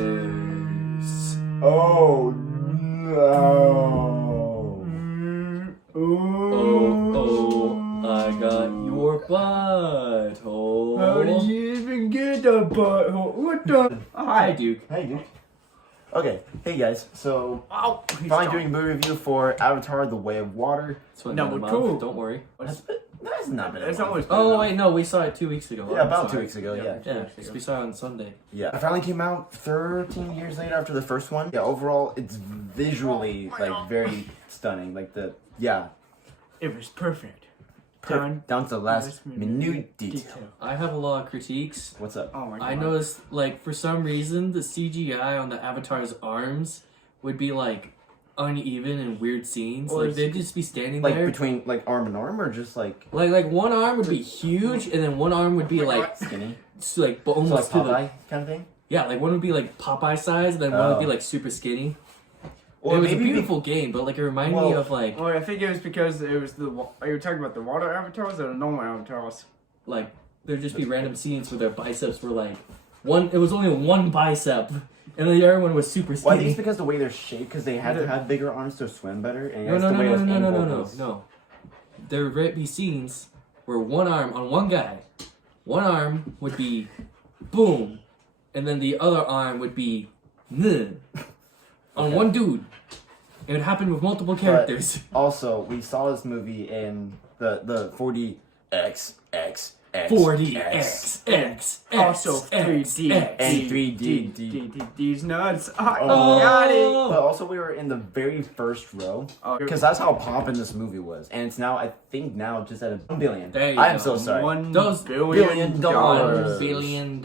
Anus. Oh no. Oh, I got your butthole. How did you even get the butthole? What the? Hi, Duke. Hey, dude. Okay, hey guys. So, Oh, finally doing a movie review for Avatar: The Way of Water. It's been Number a month, 2. Don't worry. That's not been. It's always. Oh wait, no, we saw it 2 weeks ago. Yeah, I'm about 2 sorry. weeks ago. Yeah. Yeah, 'cause we saw it on Sunday. Yeah. It finally came out 13 years later after the first one. Yeah. Overall, it's visually like very stunning. Like It was perfect. down to the last Last minute detail. I have a lot of critiques. What's up? Oh my god. I noticed, like, for some reason, the CGI on the Avatar's arms would be, like, uneven and weird scenes. Or Like, is they'd just be standing Like there. between like arm and arm, or just like Like one arm would be huge, and then one arm would be, like, skinny, so, like so almost like to the... Popeye kind of thing. Yeah, like, one would be, like, Popeye size, and then one would be, Oh. like, super skinny. Or it was a maybe beautiful game, but, like, it reminded me Well- of, like, Well, I think it was because it was the. Are you talking about the water avatars or the normal avatars? there'd just be random scenes where their biceps were, like, it was only one bicep, and the other one was super Well, I think skinny. it's because the way they're shaped, because they had to have bigger arms to swim better, and No, that's no, the way no, it was no, no, angled no, no, was- no. There would be scenes where one arm on one guy, one arm would be boom, and then the other arm would be on Okay. one dude. It would happen with multiple characters. Also, we saw this movie in the 4DX 40x, X, Also X, 3D. X. And 3D. These nuts. I Oh. got it. But also, we were in the very first row, Oh, because that's how poppin' this movie was, and it's now, I think, now just at $1 billion. There you I am go. so sorry. Those billion dollars. $1 billion.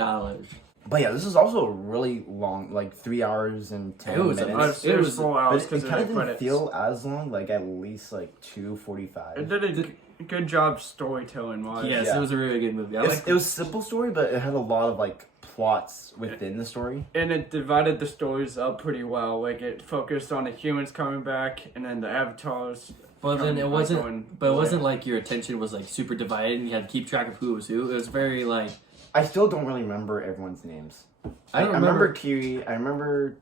But yeah, this is also a really long, like 3 hours and 10 It was a- minutes. It was 4 But hours it because kind of of the didn't credits. feel as long, like at least like 2:45. It did a good job storytelling wise. Yes, Yeah. it was a really good movie. I It was simple story, but it had a lot of like plots within the story. And it divided the stories up pretty well. Like it focused on the humans coming back, and then the avatars. But then it coming wasn't. back on- But it wasn't like your attention was like super divided, and you had to keep track of who was who. It was very like I still don't really remember everyone's names. I don't remember remember. Kiri. I remember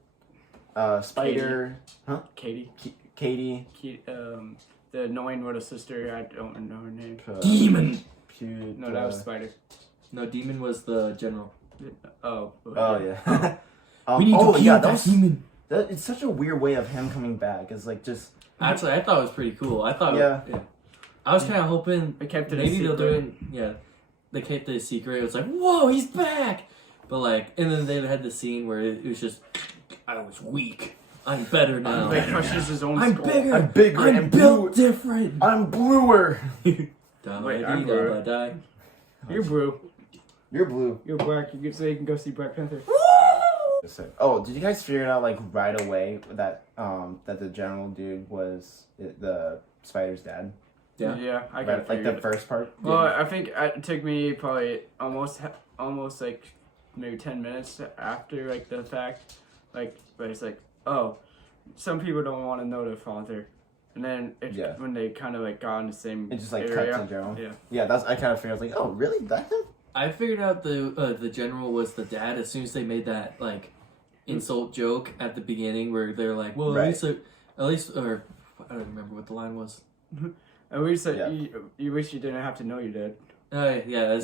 Spider. Katie, Katie. the annoying little sister. I don't know her name. Demon. No, that was Spider. No, Demon was the general. Oh. Oh yeah. We need to kill yeah, that demon. it's such a weird way of him coming back. It's like just Actually, I thought it was pretty cool. I thought. Yeah. I was kind of hoping They kept it a maybe they'll do secret. it. Yeah, they kept it a secret. It was like, whoa, he's back. But like, and then they had the scene where it was just, I was weak. I'm better now. He crushes his own I'm skull. bigger. I'm bigger I'm and built different. I'm bluer. Wait, I'm blue. Die. You're blue. You're blue. You're black. You can say you can go see Black Panther. Oh, did you guys figure it out like right away that that the general dude was the Spider's dad? Yeah. Yeah, I Right, got like the first part. Well, I think it took me probably almost like maybe 10 minutes after like the fact, like, but it's like, oh, some people don't want to know their father, and then Yeah. when they kind of like got in the same It just like area. cuts to general. Yeah. Yeah, that's I kind of figured. I was like, oh, really? That's him? I figured out the general was the dad as soon as they made that like insult joke at the beginning where they're like, well, Right. at least, or I don't remember what the line was. I wish that Yeah. you wish you didn't have to know you did. Yeah,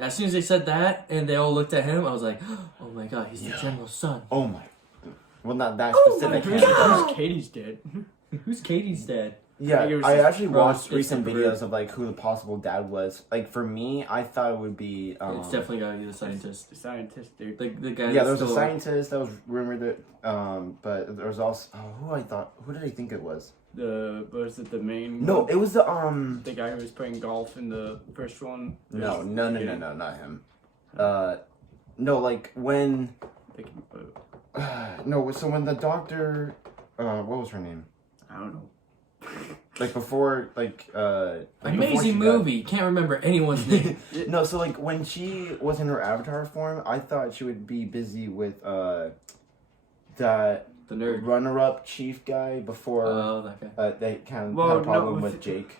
as soon as they said that and they all looked at him, I was like, oh my god, he's the general's son. Oh my. Well, not that Oh specific. my hand, God. but- Katie's dead. Who's Katie's dad? Yeah, I think it was I just- actually Bro, watched it's recent the videos of like who the possible dad was. Like for me, I thought it would be. It's definitely gotta be the scientist. The scientist, dude. The guy. Yeah, that's there was a still- scientist that was rumored that. But there was also who did I think it was? Was it the main? No, one? it was the The guy who was playing golf in the first one. No, not him. No, like when. They can- No, so when the doctor, what was her name? I don't know. Like before, like before she Amazing died. movie. Can't remember anyone's name. No, so like when she was in her avatar form, I thought she would be busy with that The nerd. runner-up chief guy before Oh, that guy. they kind of Well, had a problem no, with Jake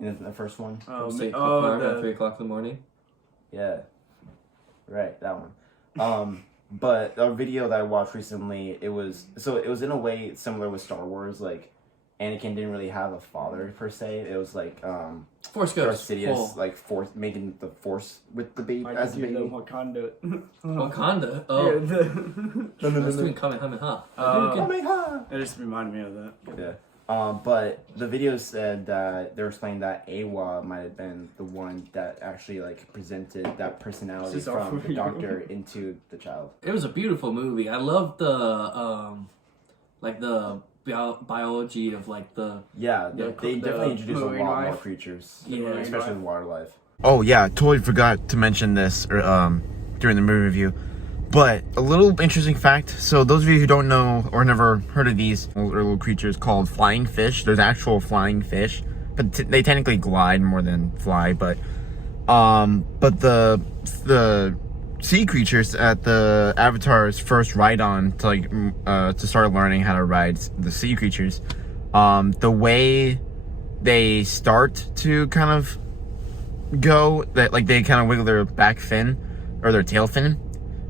in the first one. From State oh, Farm at the, 3 o'clock in the morning. Yeah. Right, that one. But a video that I watched recently, it was in a way similar with Star Wars. Like, Anakin didn't really have a father per se. It was like Force Darth Ghost. Sidious like making the Force with the baby as a baby. Wakanda. Wakanda. Oh, Yeah, I was doing Kamehameha. it just reminded me of that. Yeah. But the video said that they were explaining that Awa might have been the one that actually like presented that personality This is all from for the you. doctor into the child. It was a beautiful movie. I love the like the biology of like the Yeah, The- they the definitely introduced a lot marine more life. creatures, Yeah. especially the water life. Oh yeah, totally forgot to mention this during the movie review. But a little interesting fact. So those of you who don't know or never heard of these little creatures called flying fish, there's actual flying fish, but they technically glide more than fly. But the sea creatures at the Avatar's first ride on to start learning how to ride the sea creatures, the way they start to kind of go, that like they kind of wiggle their back fin or their tail fin,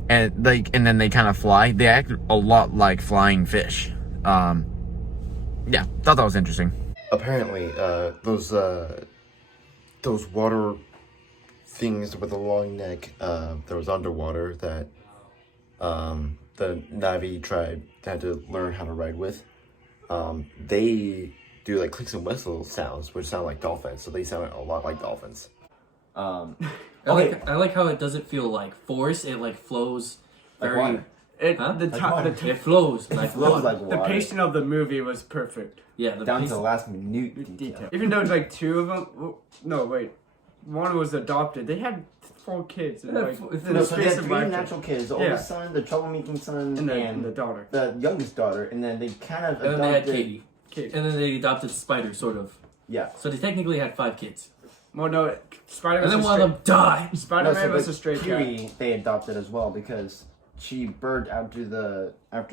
and then they kind of fly. They act a lot like flying fish. Yeah, thought that was interesting. Apparently, those water things with a long neck that was underwater that the Navi tribe had to learn how to ride with, they do like clicks and whistle sounds, which sound like dolphins. So they sound a lot like dolphins. I like how it doesn't feel like force. It like flows Like very. water. Huh? water. It flows like Flows water. like The water. pacing of the movie was perfect. Yeah, the Down to piece- the last minute detail. Even though like two of them, no wait, one was adopted. They had 4 kids in, Yeah, like, four- in no, the No, so they space had of 3 life. natural kids: the Yeah. oldest son, the troublemaking son, And the daughter. the youngest daughter, and then they kind of And then they had adopted. Katie. Kid. And then they adopted Spider, sort of. Yeah. So they technically had 5 kids. Well, no, Spider And Man then was one of them died. Spider-Man was but a straight cat. Kiri, they adopted as well because she birthed after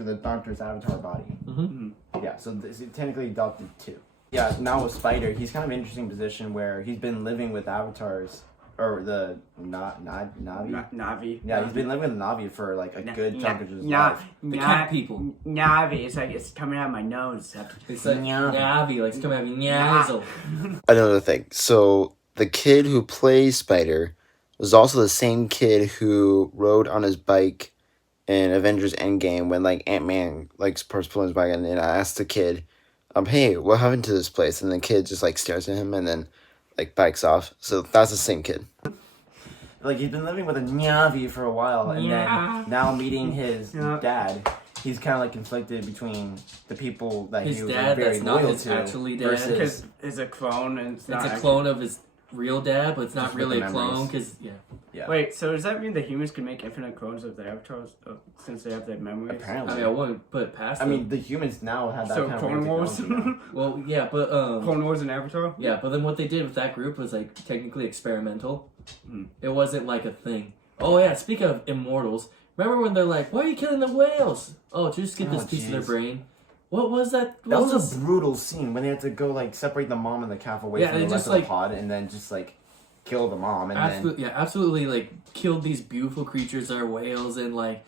the doctor's avatar body. Mm-hmm. Yeah, so he technically adopted 2. Yeah, now with Spider, he's kind of an interesting position where he's been living with avatars, or the Navi. Navi. Yeah, he's been living with Navi for like a good chunk of his Nah, life. The cat people. Navi. It's like it's coming out of my nose. It's like Navi. Navi, like it's coming out of Nyazzle. Another thing. So the kid who plays Spider was also the same kid who rode on his bike in Avengers Endgame when like Ant-Man like starts pulling his bike, and I asked the kid, hey, what happened to this place? And the kid just like stares at him and then like bikes off. So that's the same kid. Like he's been living with a Navi for a while, and Yeah. then now meeting his Yeah. dad, he's kind of like conflicted between the people that His he was dad, like, very that's not loyal his to actually dad. versus Because it's a clone and it's not It's a clone of his real dad, but it's not Just with really the a clone memories. because yeah. Wait, so does that mean the humans can make infinite clones of their avatars since they have their memories? Apparently, I mean I wouldn't put it past I them. mean the humans now have that So kind Clone of Wars? technology now. Well, yeah, but Clone Wars and Avatar? yeah, but then what they did with that group was like technically experimental. It wasn't like a thing. Oh yeah, speaking of immortals, remember when they're like, "Why are you killing the whales?" Oh, just get this Oh, piece of their jeez. brain. What was that? That What was a brutal scene when they had to go like separate the mom and the calf away Yeah, from the they rest just, of the like- pod, and then just like kill the mom, and absolutely, yeah, absolutely, like killed these beautiful creatures that are whales, and like,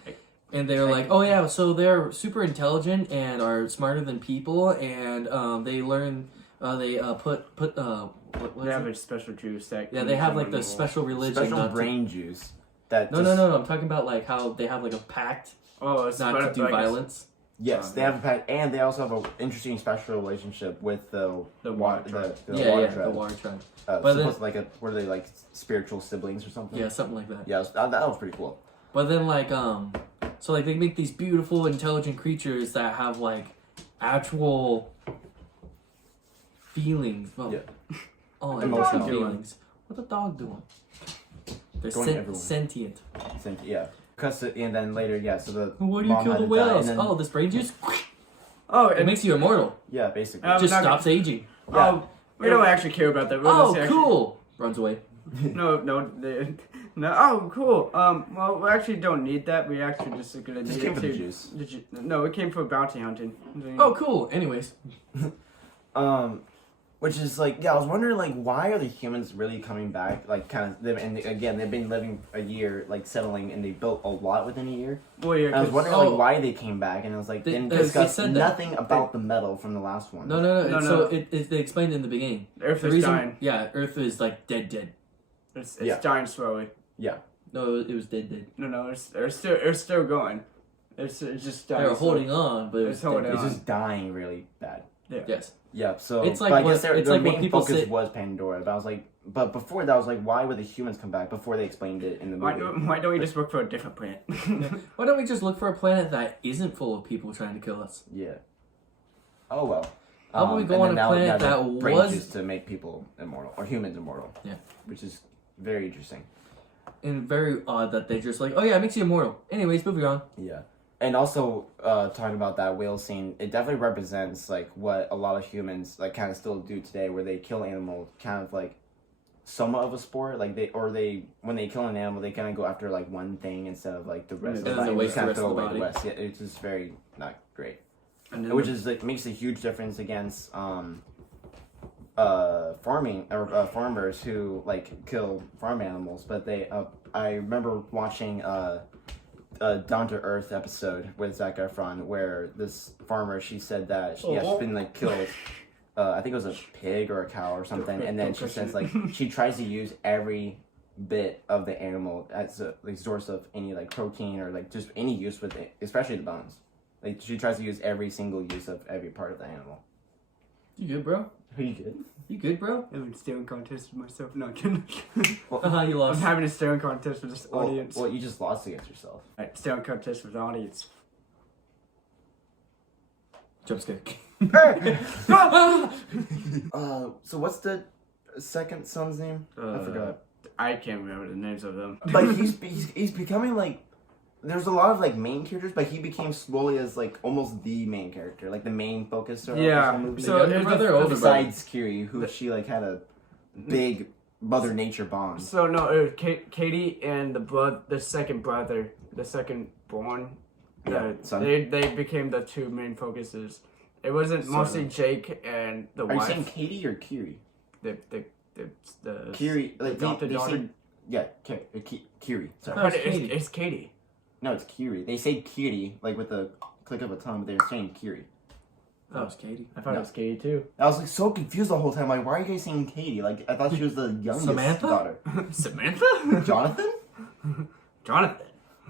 and they're like, oh yeah, so they're super intelligent and are smarter than people, and they learn, they put what They is have it? a special juice that Yeah, can they have become like the immortal. special then religion. special not to- brain juice. That No, no. I'm talking about like how they have like a pact Oh, it's not to do like a- violence. Yes, they have a pact, and they also have an interesting special relationship with the water the tribe. the Yeah, water yeah, the tribe. water tribe. But But then- like were they like spiritual siblings or something? Yeah, something like that. Yeah, that was pretty cool. But then like so like they make these beautiful intelligent creatures that have like actual feelings. Well, Yeah. oh, Emotional emotional feelings. What the dog doing? They're Going everywhere. sentient. Yeah. And then later, yeah. So the Why do you mom kill had the to die, whales? and then- Oh, this brain juice. Oh, It makes you immortal. yeah, basically. I'm Just not stops aging. Yeah. Oh, we don't actually care about that. We're Oh, just actually- cool. Runs away. No. No. Oh, cool. Well, we actually don't need that. We actually just gonna Just need came it for to. the juice. No, it came for bounty hunting. Oh, cool. Anyways, Wait, Which is like, yeah, I was wondering like, why are the humans really coming back? Like, kind of, and again, they've been living a year, like settling, and they built a lot within a year. Well, yeah, And I was 'cause- wondering like why they came back, and it was like They- didn't they discuss said that. nothing about the metal from the last one. No. No, So no. they explained in the beginning. Earth The is reason, dying. yeah, Earth is like dead. It's Yeah. dying slowly. No, it was dead. No, it's still going. It's just dying. They were holding on, but it was It's holding dead. It's on. just dying really bad. Yes. Yeah, so It's like but I what- guess their it's like what main people focus say- was Pandora. But I was like, but before that, I was like, why would the humans come back? Before they explained it in the movie. Why don't we just look for a different planet? Why don't we just look for a planet that isn't full of people trying to kill us? Yeah. Oh well. How about we go and on then a now planet they're that brain was- juice to make people immortal or humans immortal. Yeah. Which is very interesting. And very odd that they just like, oh yeah, it makes you immortal. Anyways, moving on. Yeah. And also, talking about that whale scene, it definitely represents like what a lot of humans like kind of still do today, where they kill animals, kind of like somewhat of a sport. Like when they kill an animal, they kind of go after like one thing instead of like the rest. And of then the they body. waste Just the kinda rest of throw the away body. rest. Yeah, it's just very not great. And then Which is like makes a huge difference against farming or farmers who like kill farm animals. But they I remember watching a Down to Earth episode with Zac Efron where this farmer, she said that she's been like killed. I think it was a pig or a cow or something, and then she says like she tries to use every bit of the animal as a like source of any like protein or like just any use with it, especially the bones. Like she tries to use every single use of every part of the animal. You good, bro? Are you good? You good, bro? I'm having a staring contest with myself. No, I'm kidding. Haha, you I'm lost. having a staring contest with this audience. Well, you just lost against yourself. Alright, staring contest with the audience. Jump scare. So what's the second son's name? I forgot. I can't remember the names of them. But he's becoming like. There's a lot of like main characters, but he became slowly as like almost the main character, like the main focus of Yeah, the movie. so Younger there's brother, the- or older brother? Besides Kiri, who she like had a big Mother Nature bond. So no, it was Katie and the second brother, the second born. Yeah, son. They became the two main focuses. It wasn't mostly Jake and the Are you wife. saying Katie or Kiri? The Kiri, like adopted they daughter. say, yeah, Kiri. Sorry. No, it's But Katie. it's Katie. No, it's Kiri. They say Kiri like with the click of a tongue, but they're saying Kiri. That was Katie. I thought No. it was Katie too. I was like so confused the whole time. Like, why are you guys saying Katie? Like, I thought she was the youngest Samantha? daughter. Samantha? Jonathan? Jonathan.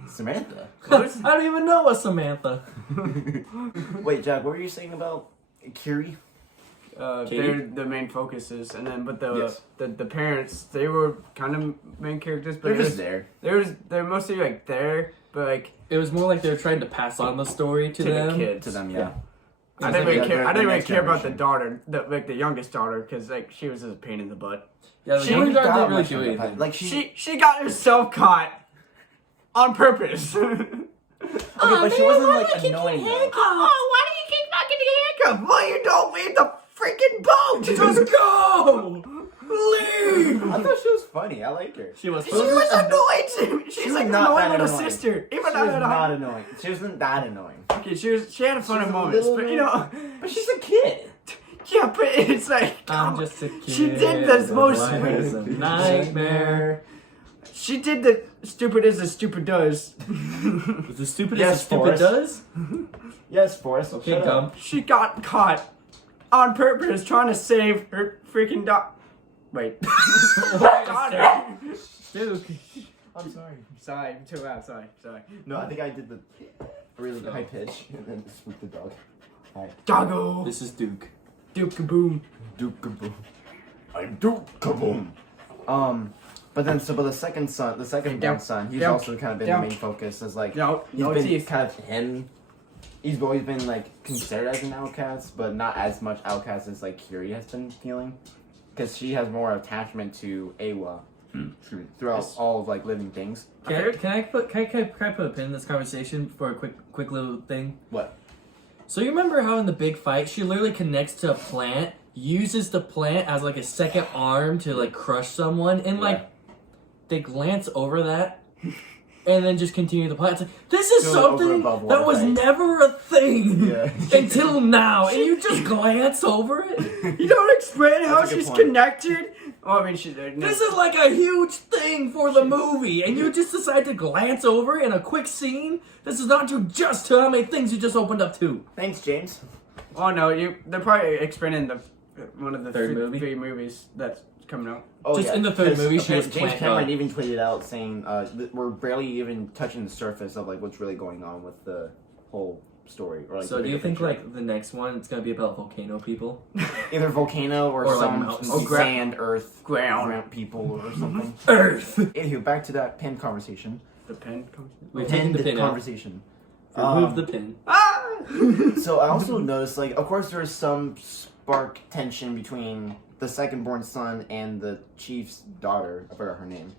Samantha. Close. I don't even know a Samantha. Wait, Jack, what were you saying about Kiri? Katie? They're the main focuses, and then but Yes. the parents, they were kind of main characters, but They're it was- just there. they're mostly like there, but like It was more like they were trying to pass on the story to to them. the kids. To them, yeah. I It's didn't like really the- care. the I didn't really next care about the generation. daughter, the youngest daughter, because like she was just a pain in the butt. Yeah, the She younger daughter got didn't really much do of a anything. fight. Like She got herself caught on purpose. okay, but she wasn't like annoying though. Oh, why do you keep not getting handcuffed? Well, you don't leave the freaking boat. Just go! Leave! I thought she was funny. I like her. She was She was annoyed. She's was like not annoying that little annoying. sister. Even She was though not annoying. She wasn't that annoying. okay, she had fun She's a moments, little but you bit- know, But she's a kid. yeah, but it's like I'm just a kid. She did the most- Life is a nightmare. she did the stupid as the stupid does. The stupid Yes, as the stupid Forrest. does? Yes, Forrest. Okay, shut dumb. up. She got caught on purpose trying to save her freaking dog. Wait. daughter. Duke. I'm sorry. Sorry, too loud. Sorry. No, I think I did the really high pitch and then spooked the dog. Hi. Doggo. This is Duke. Duke kaboom. Duke Kaboom. I'm Duke Kaboom. But the second son, the second Down. born son, he's Down. also kind of been Down. the main focus. As like No, he's no been teeth. kind of him. He's always been like considered as an outcast, but not as much outcast as like Kiri has been feeling, because she has more attachment to Awa throughout Yes. all of like living things. Can I put a pin in this conversation for a quick little thing? What? So you remember how in the big fight she literally connects to a plant, uses the plant as like a second arm to like crush someone, and like they glance over that. and then just continue the plot. It's like, this is Go over something above water that was fight. never a thing Yeah. until now, and you just glance over it. You don't explain how That's a good she's point. connected. Oh, I mean, This is like a huge thing for the movie, and you just decide to glance over it in a quick scene. This is not to just tell how many things you just opened up to. Thanks, James. Oh no, they're probably explaining one of the Third movie? three movies that's coming out. Oh, Just in the third 'cause, movie, she was James plant- Cameron even tweeted out saying we're barely even touching the surface of like what's really going on with the whole story. Or, like, So the do you bigger think picture. like the next one it's gonna be about volcano people? either volcano or, Or, like, some mountains. sand, earth, Ground. people or something? Earth. Anywho, back to that pin conversation. The pen comes. We've taken the pin out. conversation. Remove the pin. Ah! So I also noticed, like, of course, there's some spark tension between the second-born son and the chief's daughter. I forgot her name,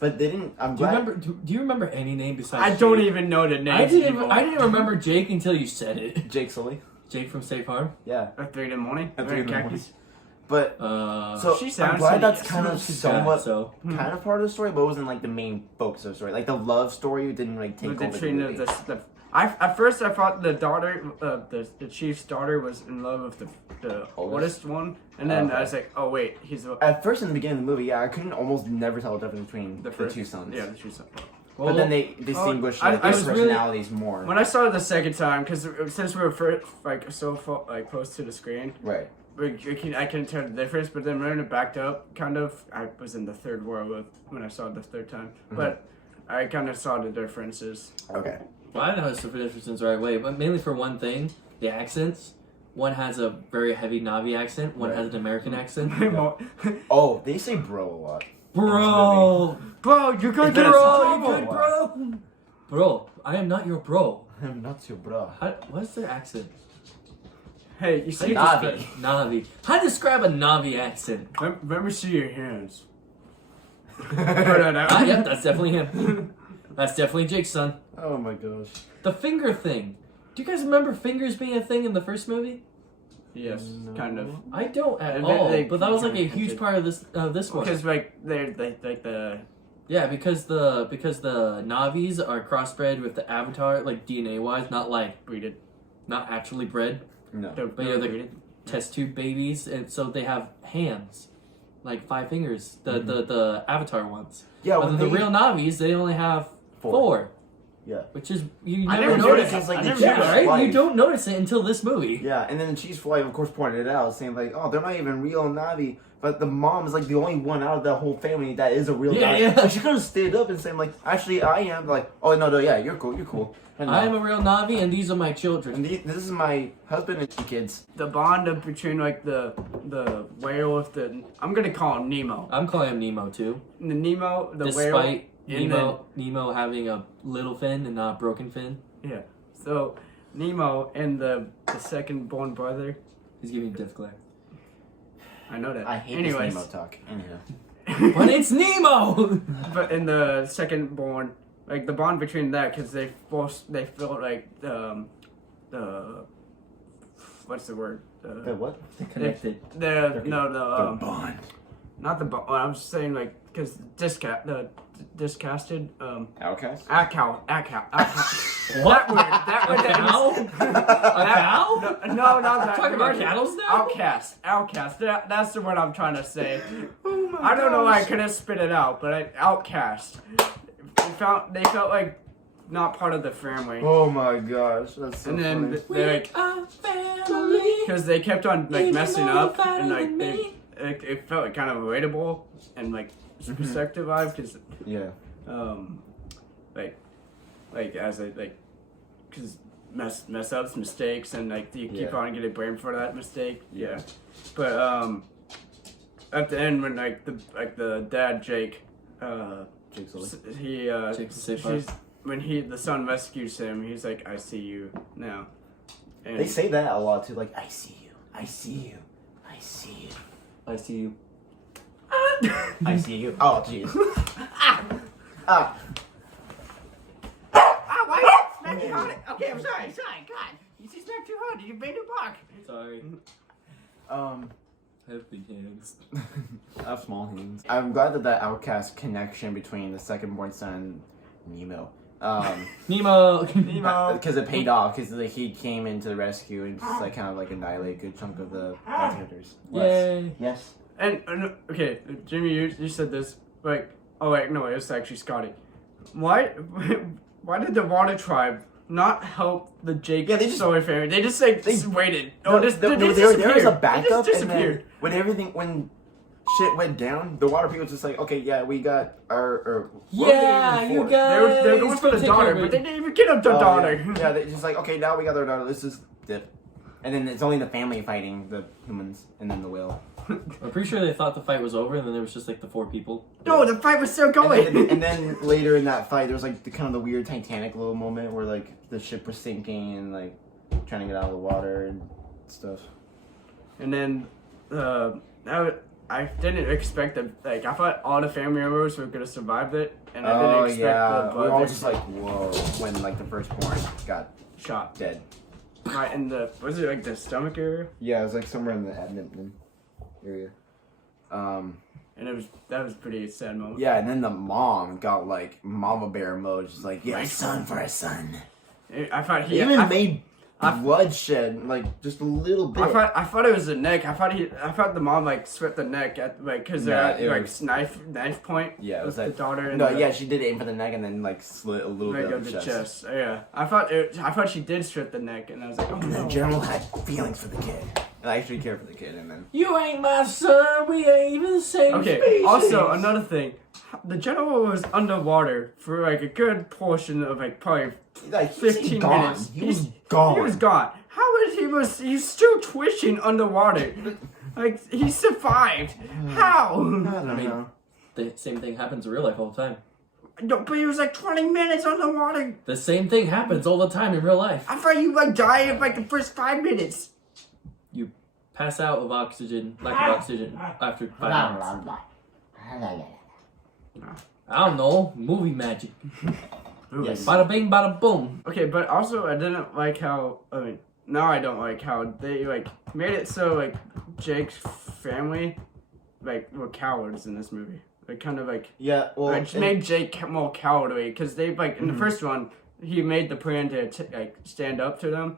but they didn't. I'm Do you glad. remember? Do you remember any name besides? I don't Jake? even know the I names. didn't. I didn't remember Jake until you said it. Jake Sully. Jake from State Farm. Yeah, At 3 in the morning. At 3 in the morning. Cactus. but So so she I'm sounds glad like- that's kind of she's somewhat so kind of part of the story, but it wasn't like the main focus of the story. Like the love story didn't like take With the over the treatment movie. of the at first I thought the daughter, the chief's daughter, was in love with the oldest one, and then I was like, oh wait, he's At first, in the beginning of the movie, yeah, I couldn't almost never tell the difference between the first two sons. Yeah, the two sons. well, But then they distinguished I like, their was really- personalities more. When I saw it the second time, because since we were like close to the screen, Right. I couldn't tell the difference. But then when it backed up, kind of, I was in the third world when I saw it the third time. But I kind of saw the differences. Okay. well, I know it's the differences the right way, but mainly for one thing, the accents. One has a very heavy Navi accent. One Right. has an American accent. Oh, they say bro a lot. Bro, Bro, you're gonna get Bro, us bro, in you trouble. good bro. Bro, I am not your bro. I'm not your bro. What's their accent? Hey, you see, Navi. Navi. How to describe a Navi accent? Let me see your hands. Ah, yep, that's definitely him. That's definitely Jake's son. Oh my gosh. The finger thing. Do you guys remember fingers being a thing in the first movie? Yes, No. kind of. I don't at And all. they- But that was like a they- huge part of this one. Because like they're like the Yeah, because the Navis are crossbred with the Avatar, like DNA wise, breeded. not actually bred No. But yeah, the- test tube babies, and so they have hands, like 5 fingers. The Avatar ones. Yeah, But when the they real Navis, they only have 4. Yeah. Which is you I never never notice. noticed. It's like I the never chief's Yeah, right. wife. You don't notice it until this movie. Yeah, and then the chief's wife, of course, pointed it out, saying like, "Oh, they're not even real Navi." But the mom is like the only one out of that whole family that is a real Yeah, Navi. yeah. So she could have stayed up and said like, "Actually, I am." Like, "Oh no, yeah, you're cool, you're cool." And, I am a real Navi, and these are my children. and this is my husband and kids. The bond of between like the whale with the I'm gonna call him Nemo. I'm calling him Nemo too, The Nemo, the whale. despite and Nemo having a little fin and not a broken fin. Yeah. So Nemo and the second born brother. He's giving death glare. I know that. I hate Anyways, this Nemo talk. Anyhow. But it's Nemo. but in the second born, like the bond between that, because they felt like the what's the word? The what? Connected. The bond. not the bond. I'm just saying like because discasted Outcast. Acal. What? That word. A cow? A cow? No, not that. Talking about cattles now? Outcast. That's the word I'm trying to say. Oh my I don't know why I couldn't spit it out, but outcast. They felt like not part of the family. Oh my gosh, that's so And then funny. they like are family. because they kept on like Even messing though up you're better and like than me. it felt like kind of relatable and like perspective vibe because Yeah. like as I like because mess ups mistakes and like you keep Yeah. on getting blamed for that mistake but at the end when like the dad Jake Jake Sully. he Jake's a safe she's, when the son rescues him he's like I see you now and They say that a lot too. Like, I see you. I see you. I see you. I see you. I see you. Oh, jeez. Ah. why you smack you hard? Okay, I'm sorry. God, you just smacked too hard. You made a bark. Sorry. I have big hands. I have small hands. I'm glad that outcast connection between the second-born son Nemo. Nemo. Nemo. Because it paid off. Because like he came into the rescue and just like kind of like annihilate a good chunk of the bystanders. Yay. Yes. And okay, Jimmy, you said this. Like, oh wait, no, it was actually Scotty. Why did the Water Tribe not help the Jake Sully family? They just like waited. No, There there was a backup, They just and then disappeared. when shit went down, the water people was just like, okay, yeah, we got our Yeah, you They guys. were going for the take daughter, care of but it. they didn't even get up the daughter. Yeah, they just like, okay, now we got their daughter. Let's just dip. And then it's only the family fighting the humans, and then the whale. I'm pretty sure they thought the fight was over, and then there was just like the 4 people. No, the fight was still going. And then later in that fight, there was like the kind of the weird Titanic little moment where like the ship was sinking and like trying to get out of the water and stuff. And then I didn't expect that. Like, I thought all the family members were gonna survive it, and I didn't expect the we were all brother just like, whoa, when like the firstborn got shot dead. right in the was it like the stomach area? Yeah, it was like somewhere in the abdomen area. And that was pretty sad moment. Yeah, and then the mom got like mama bear mode, just like, yeah, son for a son. I thought He even made bloodshed, like just a little bit. I thought it was the neck. I thought the mom like swept the neck at like because they're Nah, at it like was- knife point. Yeah, it was with like the daughter. And no, the, yeah, she did aim for the neck and then like slit a little right bit of the chest. Yeah, I thought she did strip the neck, and I was like, oh And no. then General had feelings for the kid. And I actually cared for the kid, and then You ain't my son. We ain't even the same. Okay. species. Also, another thing, the general was underwater for like a good portion of like probably like 15 gone. minutes. He was gone. He was gone. How is he's still twitching underwater? Like he survived. How? I don't know. The same thing happens in real life all the time. No, but he was like 20 minutes underwater. The same thing happens all the time in real life. I thought you like died in like the first 5 minutes. You pass out of oxygen, lack of oxygen, after 5 minutes. I don't know. Movie magic. Yes. Bada bing, bada boom. Okay, but also I didn't like how now I don't like how they like made it so like Jake's family like were cowards in this movie. Like kind of like Yeah, well, like made Jake more cowardly because they like in the first one he made the plan to like stand up to them,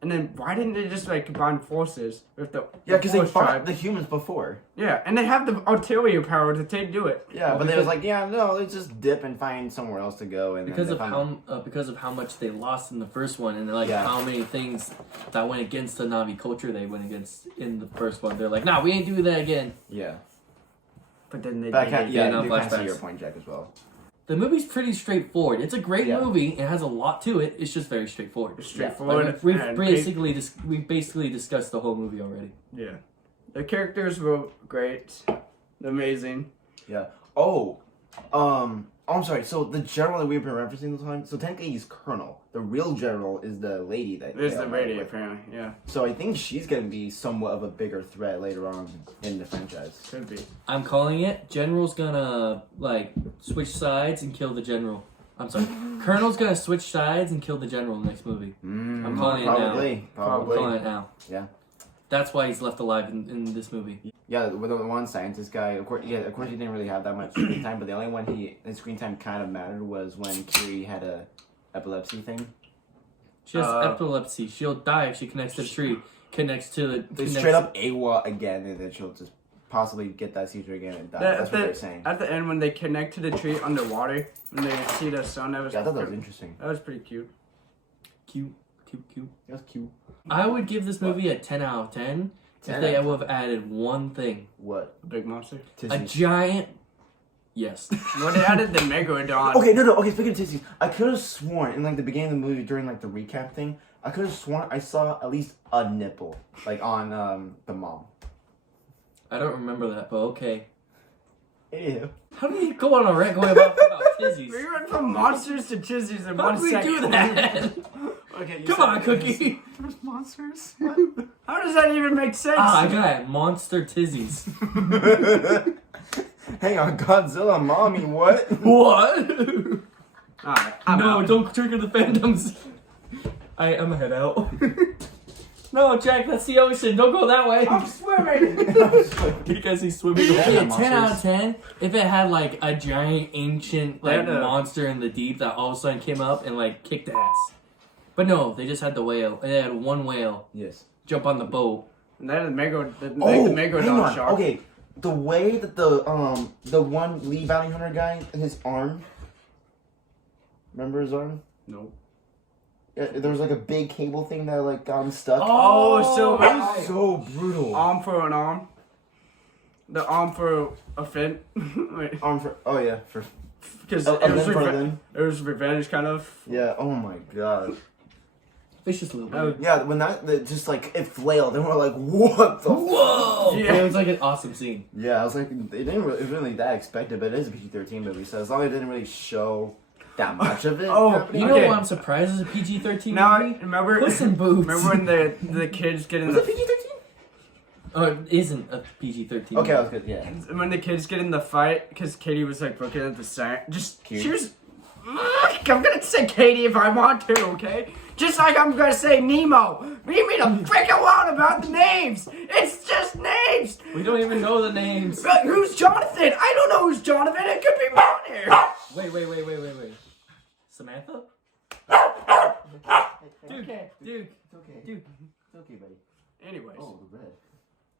and then why didn't they just like combine forces with the because they Force fought tribe? the humans before. Yeah, and they have the artillery power to do it. Yeah, but they was like, yeah, no, let's just dip and find somewhere else to go. And Because then of because of how much they lost in the first one, and like Yeah. how many things that went against the Navi culture they went against in the first one. They're like, nah, we ain't doing that again. yeah, But then they but I did can't, it. yeah, no I do kind of see flashbacks. your point, Jack, as well. The movie's pretty straightforward. It's a great Yeah. movie. It has a lot to it. It's just very straightforward. It's straightforward. Like, we've and basically discussed the whole movie already. yeah, the characters were great, amazing. Yeah. I'm sorry. So the general that we've been referencing the time. So technically he's Colonel. The real general is the lady that. There's they the all lady met with. apparently. Yeah, So I think she's gonna be somewhat of a bigger threat later on in the franchise. could be. I'm calling it. General's gonna like switch sides and kill the general. I'm sorry. Colonel's gonna switch sides and kill the general in the next movie. I'm calling it now. Probably. I'm calling it now. Yeah. That's why he's left alive in this movie. Yeah, with the one scientist guy, of course, he didn't really have that much screen time, but the only one his screen time kind of mattered was when Kiri had a epilepsy thing. She has epilepsy. She'll die if she connects to the tree. Connects to the. They connects- straight up AWOL again, and then she'll just possibly get that seizure again and die. That's what they're saying. At the end, when they connect to the tree underwater, when they see the sun, that was Yeah, I thought that was interesting. that was pretty cute. Cute. That's cute. I would give this movie a 10 out of 10 if 10 they out would have added one thing. What? A big monster. A Tissies. giant. Yes. Well, they added the Megalodon. Okay, no. Okay, speaking of tissies, I could have sworn in like the beginning of the movie during like the recap thing, I could have sworn I saw at least a nipple like on the mom. I don't remember that, but okay. Ew. How do you go on a rant going about tizzies? We went from monsters to tizzies in How one do we second. do that? Okay, you Come said on, it. Cookie. There's monsters. How does that even make sense? I got it. Monster tizzies. Hang on, Godzilla, mommy, what? What? Alright, I'm No, out. don't trigger the fandoms. I'm head out. No, Jack, that's the ocean. Don't go that way. I'm swimming. Because he's swimming Yeah, away. 10 monsters. out of 10. If it had like a giant ancient like Yeah, no. monster in the deep that all of a sudden came up and like kicked ass. But no, they just had the whale. They had one whale Yes. jump on the boat. And then the hang Megalodon on. shark. Okay, the way that the one Lee Bounty Hunter guy, his arm. Remember his arm? No. Yeah, there was like a big cable thing that like got him stuck. Oh, so that was so brutal. arm for an arm. The arm for a fin. Arm for for Because a it was limb for them. it was revenge kind of. Yeah. Oh my god. It's just a little Oh, bit. Yeah, when that just like it flailed, and we're like, what the? Whoa! Yeah. It was like an awesome scene. Yeah, I was like, it didn't really, it wasn't really that expected, but it is a PG-13 movie, so as long as it didn't really show that much of it. Oh, happening. You know Okay. what I'm surprised is a PG-13 Now movie? remember. Puss in Boots. Remember when the kids get in Was the it PG-13? Oh, it isn't a PG-13 Okay, I movie. was good. Yeah. when the kids get in the fight because Katie was like looking at the sign. Just Cute. she was. I'm gonna say Katie if I want to, okay? Just like I'm gonna say Nemo. Leave me the freaking alone about the names. It's just names. We don't even know the names. Like, who's Jonathan? I don't know who's Jonathan. It could be Bonnie. Wait. Samantha? Dude, Okay. dude. It's okay. Dude. It's okay, buddy. Anyways. Oh, the red.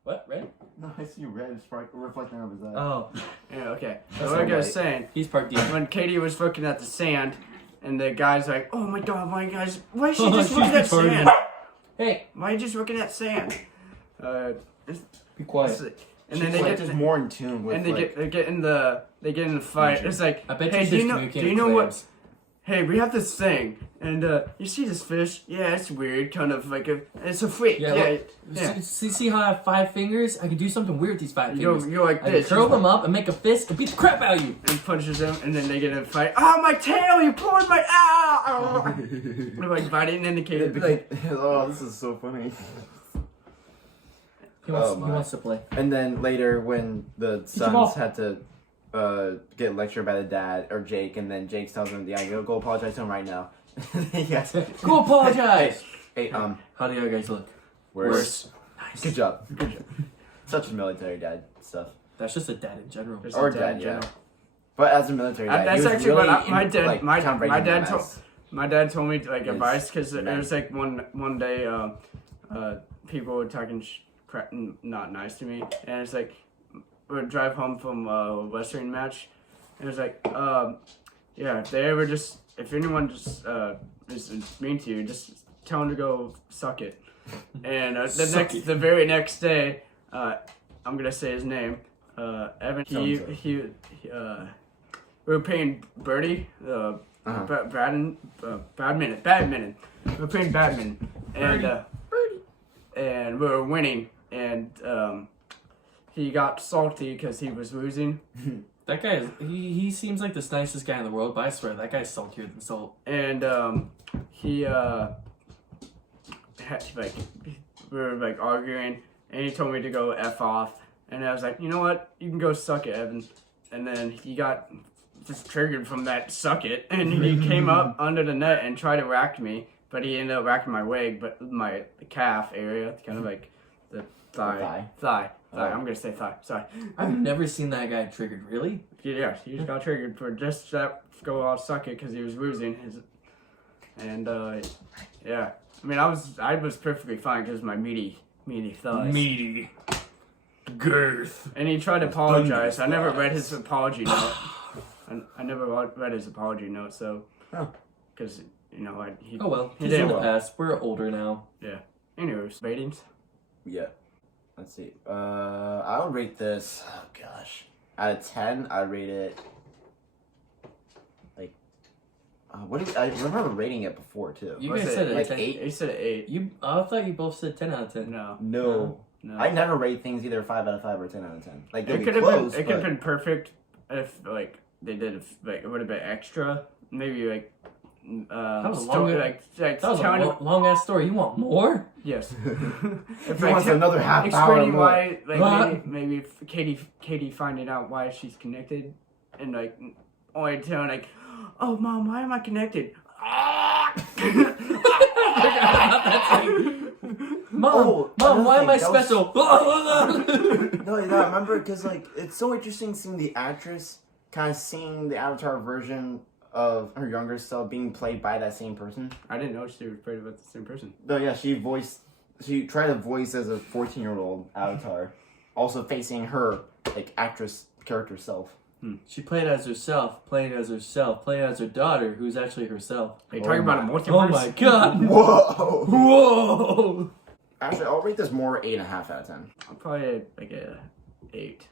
What? Red? No, I see red reflecting off his eye. Oh, Yeah. Okay. So That's what I not was right. saying. he's part D. When Katie was looking at the sand, and the guy's like, "Oh my God, why is she Oh, just she's looking at retarded. sand? Hey, Why are you just looking at sand?" be quiet. And then She's, they like, get just more in tune with and they like, get in the fight. Nature. It's like, I bet hey, you do just you know communicating what? clams. Hey, we have this thing, and you see this fish? Yeah, it's weird, kind of like it's a freak. Yeah, Yeah, look, yeah. See how I have 5 fingers? I can do something weird with these 5 You're, fingers. you're like I can this. curl them up and make a fist and beat the crap out of you. And punches them, and then they get in a fight. Oh, my tail! You pulled my ah! They're like biting and the kid like. oh, this is so funny. He wants, Oh, he my. wants to play. And then later, when the him sons off. had to get lectured by the dad or Jake, and then Jake tells him, "Yeah, go apologize to him right now." Yes. Go apologize! Hey, How do you guys look? worse. Nice. Good job. Such a military dad stuff. That's just a dad in general. Just Or a dad dad, in yeah. general. But as a military dad, That's he was actually really what my dad- like, my- kind of my breaking dad them told- as- My dad told me like It's advice because it nice. was like one day people were talking crap, not nice to me, and it's like we'd drive home from a wrestling match, and it was like yeah, if anyone just is mean to you, just tell them to go suck it. And Suck it. the very next day, I'm gonna say his name, Evan. So-and-so. We were playing Birdie, badminton. We were playing badminton, and we were winning, and he got salty because he was losing, That guy is, he seems like the nicest guy in the world, but I swear that guy's saltier than salt. and he like we were like arguing, and he told me to go F off, and I was like, you know what, you can go suck it, Evan. And then he got just triggered from that suck it, and he came up under the net and tried to rack me, but he ended up racking my leg, but my calf area, kind of like the thigh. Oh. I'm gonna say thigh. Sorry. I've never seen that guy triggered, really? Yeah, he just got triggered for just that go out suck it because he was losing his, and yeah. I mean, I was perfectly fine because my meaty thighs. Meaty. Girth. And he tried to apologize. I never read his apology note. I never read his apology note, so because he. Oh well, He he's did in the well. past. We're older now. Anyways, ratings. Yeah. Let's see. I would rate this. Oh gosh. Out of 10, I rate it. Like. I remember rating it before too. You What's guys it, said it. like 10. 8? He said 8. I thought you both said 10 out of 10. No. No. No. I never rate things either 5 out of 5 or 10 out of 10. Like they'd It be could have been. close. It could have but- been perfect if like they did like it would have been extra. Maybe like. That was a story, long- like That was telling a long ass story. You want more? yes. If he wants another half hour Explaining more. why, like What? maybe if Katie finding out why she's connected, and like only telling like, oh mom, why am I connected? Mom, Oh, Mom, why am I another thing, special? No, I remember because like it's so interesting seeing the actress kind of seeing the Avatar version of her younger self being played by that same person. I didn't know she was played about the same person. No, yeah, she tried to voice as a 14-year-old Avatar, also facing her like actress character self. She played as herself, played as herself, played as her daughter, who's actually herself. Are you talking about a multiverse? Oh my god! Whoa! Whoa! Actually, I'll rate this more 8.5 out of 10. I'm probably like a 8.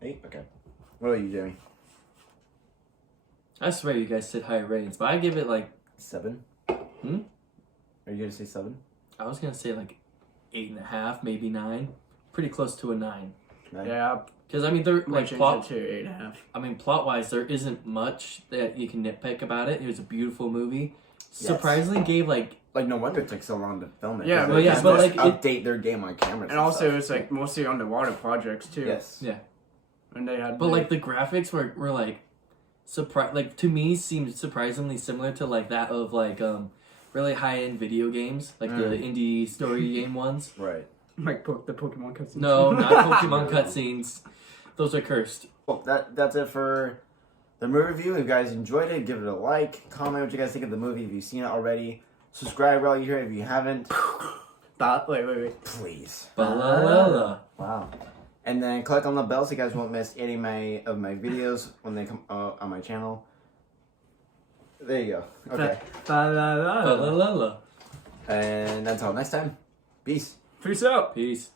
8? Okay. What about you, Jamie? I swear you guys said higher ratings, but I give it like 7? Hmm? Are you gonna say 7? I was gonna say like 8.5, maybe 9. Pretty close to a 9. 9? Yeah, Because I mean, they're I like changed plot. it to 8.5. I mean, plot wise, there isn't much that you can nitpick about it. It was a beautiful movie. Surprisingly, gave like Like, no wonder it took so long to film it. Yeah, 'cause but they yeah, just but, must like, update their game on cameras. And also, stuff. it's like mostly underwater projects too. Yes. Yeah. And they had. But like the graphics were like like to me seemed surprisingly similar to like that of like really high end video games, like the indie story game ones. Right. like the Pokemon cutscenes. No, not Pokemon cutscenes. Those are cursed. Well, that's it for the movie review. If you guys enjoyed it, give it a like. Comment what you guys think of the movie if you've seen it already. Subscribe while you're here if you haven't. Wait. Please. Ba-la-la-la. Wow. And then click on the bell so you guys won't miss any of my videos when they come on my channel. There you go. Okay. Ba-la-la-la. And until next time, peace. Peace out. Peace.